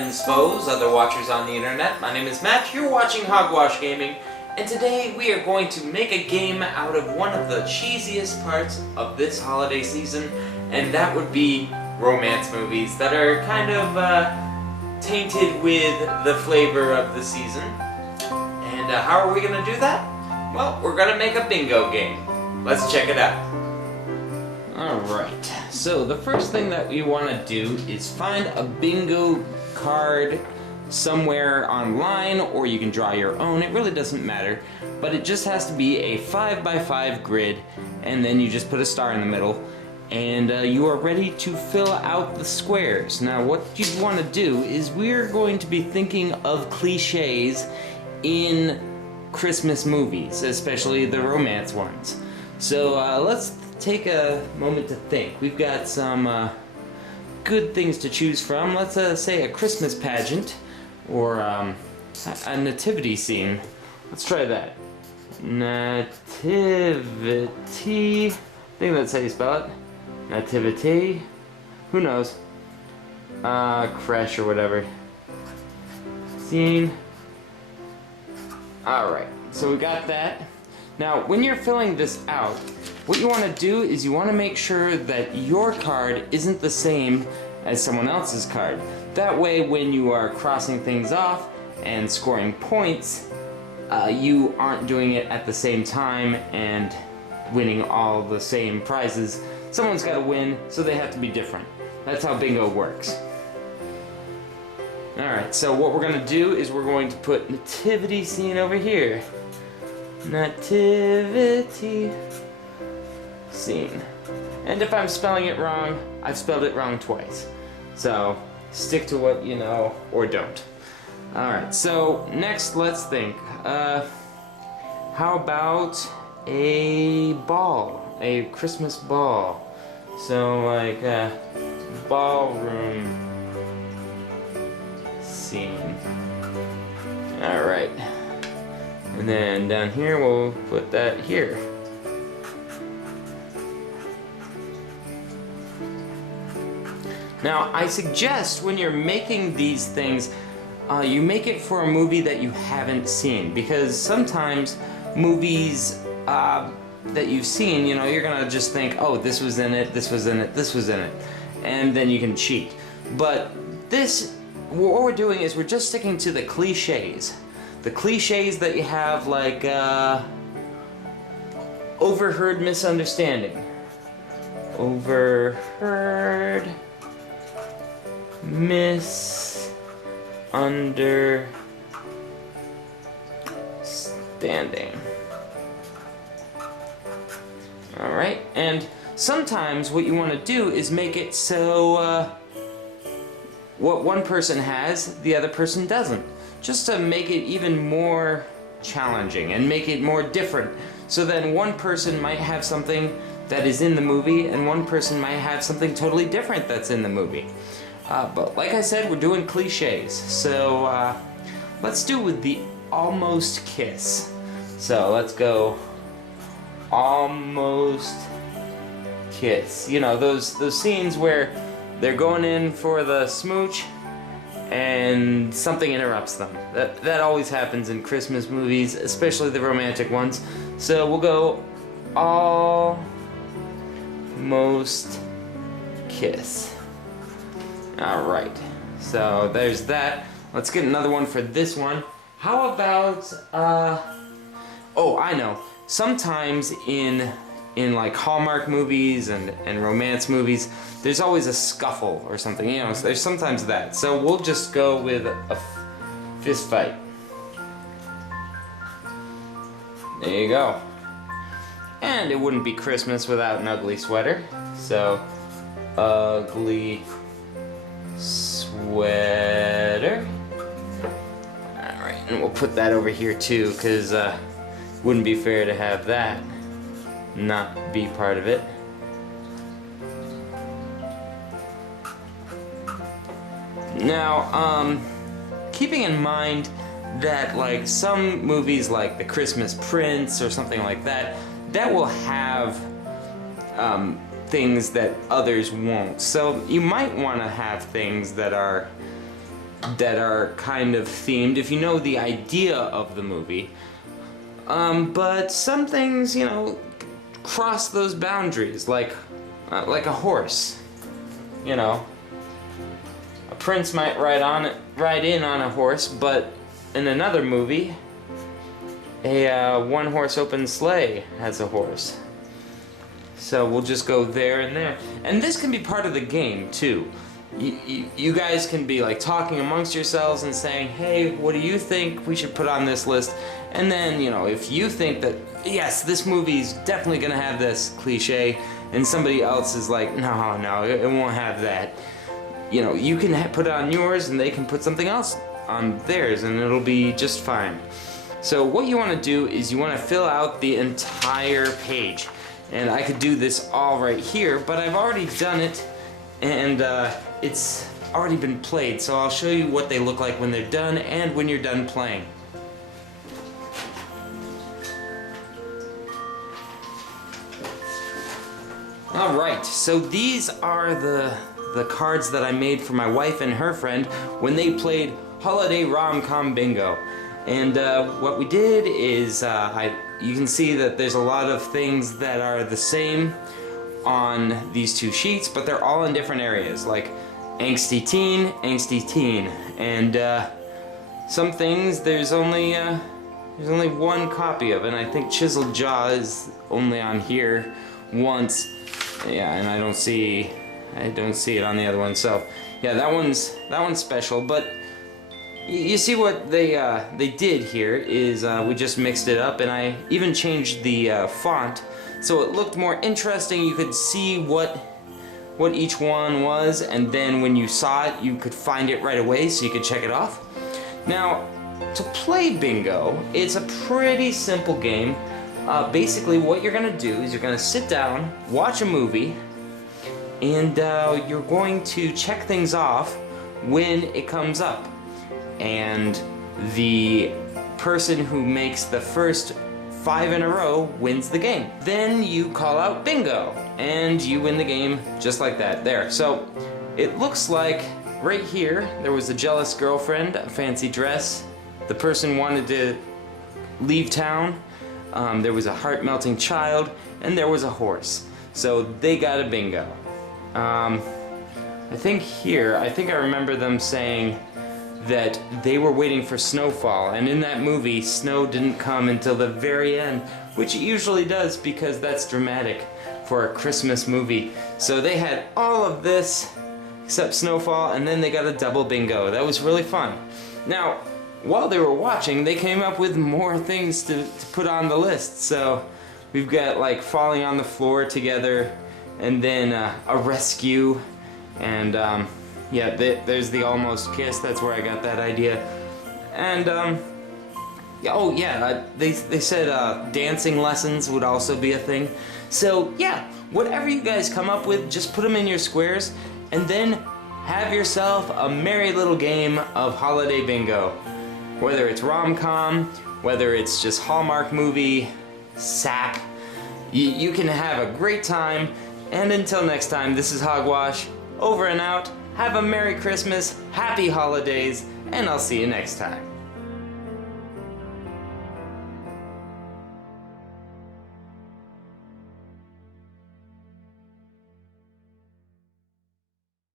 friends, foes, other watchers on the internet. My name is Matt, you're watching Hogwash Gaming, and today we are going to make a game out of one of the cheesiest parts of this holiday season, and that would be romance movies that are kind of tainted with the flavor of the season. And how are we going to do that? Well, we're going to make a bingo game. Let's check it out. Alright, so the first thing that we want to do is find a bingo card somewhere online, or you can draw your own, it really doesn't matter, but it just has to be a 5x5 grid, and then you just put a star in the middle, and you are ready to fill out the squares. Now what you want to do is we're going to be thinking of cliches in Christmas movies, especially the romance ones. So let's take a moment to think. We've got some good things to choose from. Let's say a Christmas pageant or a nativity scene. Let's try that. Nativity. I think that's how you spell it. Nativity. Who knows? Crash or whatever. Scene. Alright, so we got that. Now, when you're filling this out, what you want to do is you want to make sure that your card isn't the same as someone else's card. That way, when you are crossing things off and scoring points, you aren't doing it at the same time and winning all the same prizes. Someone's got to win, so they have to be different. That's how bingo works. Alright, so what we're going to do is we're going to put nativity scene over here. Nativity scene. And if I'm spelling it wrong, I've spelled it wrong twice. So stick to what you know or don't. Alright, so next let's think. How about a ball? A Christmas ball. So like a ballroom scene. Alright. And then down here we'll put that here. Now I suggest when you're making these things, you make it for a movie that you haven't seen, because sometimes movies that you've seen, you know, you're gonna just think, oh, this was in it, this was in it, this was in it, and then you can cheat. But this, what we're doing is we're just sticking to the cliches. The cliches that you have, like overheard misunderstanding. Overheard misunderstanding. Alright, and sometimes what you want to do is make it so what one person has, the other person doesn't. Just to make it even more challenging and make it more different. So then one person might have something that is in the movie and one person might have something totally different that's in the movie. But like I said, we're doing cliches. So let's do with the almost kiss. So let's go almost kiss. You know, those scenes where they're going in for the smooch and something interrupts them. That always happens in Christmas movies, especially the romantic ones. So we'll go almost kiss. Alright, so there's that. Let's get another one for this one. How about, oh, I know. Sometimes in like Hallmark movies and romance movies, there's always a scuffle or something, you know, so there's sometimes that. So we'll just go with a fist fight. There you go. And it wouldn't be Christmas without an ugly sweater. So, ugly sweater. Alright, and we'll put that over here too, because wouldn't be fair to have that not be part of it. Now, keeping in mind that like some movies like The Christmas Prince or something like that, that will have things that others won't. So you might want to have things that are that are kind of themed if you know the idea of the movie. But some things, you know, cross those boundaries, like a horse. You know, a prince might ride in on a horse, but in another movie, a one-horse open sleigh has a horse. So we'll just go there and there. And this can be part of the game, too. You guys can be like talking amongst yourselves and saying, hey, what do you think we should put on this list? And then, you know, if you think that, yes, this movie's definitely going to have this cliche, and somebody else is like, no, it won't have that. You know, you can put it on yours and they can put something else on theirs and it'll be just fine. So what you want to do is you want to fill out the entire page. And I could do this all right here, but I've already done it, and it's already been played, so I'll show you what they look like when they're done and when you're done playing. Alright, so these are the cards that I made for my wife and her friend when they played Holiday Rom-Com Bingo. And what we did is, you can see that there's a lot of things that are the same on these two sheets, but they're all in different areas, like angsty teen, and some things there's only one copy of, and I think Chiseled Jaw is only on here once. Yeah, and I don't see it on the other one. So yeah, that one's special, but. You see what they did here is we just mixed it up, and I even changed the font so it looked more interesting. You could see what each one was, and then when you saw it you could find it right away so you could check it off. Now, to play bingo, it's a pretty simple game. Basically what you're gonna do is you're gonna sit down, watch a movie, and you're going to check things off when it comes up. And the person who makes the first 5 in a row wins the game. Then you call out bingo, and you win the game just like that. There. So it looks like right here there was a jealous girlfriend, a fancy dress. The person wanted to leave town. There was a heart-melting child, and there was a horse. So they got a bingo. I think I remember them saying that they were waiting for snowfall, and in that movie snow didn't come until the very end, which it usually does because that's dramatic for a Christmas movie. So they had all of this except snowfall, and then they got a double bingo. That was really fun. Now, while they were watching, they came up with more things to put on the list. So we've got like falling on the floor together, and then a rescue, and yeah, there's the almost kiss. That's where I got that idea. And yeah, oh yeah, they said dancing lessons would also be a thing. So yeah, whatever you guys come up with, just put them in your squares, and then have yourself a merry little game of holiday bingo. Whether it's rom-com, whether it's just Hallmark movie, sap, you can have a great time. And until next time, this is Hogwash, over and out. Have a Merry Christmas, Happy Holidays, and I'll see you next time.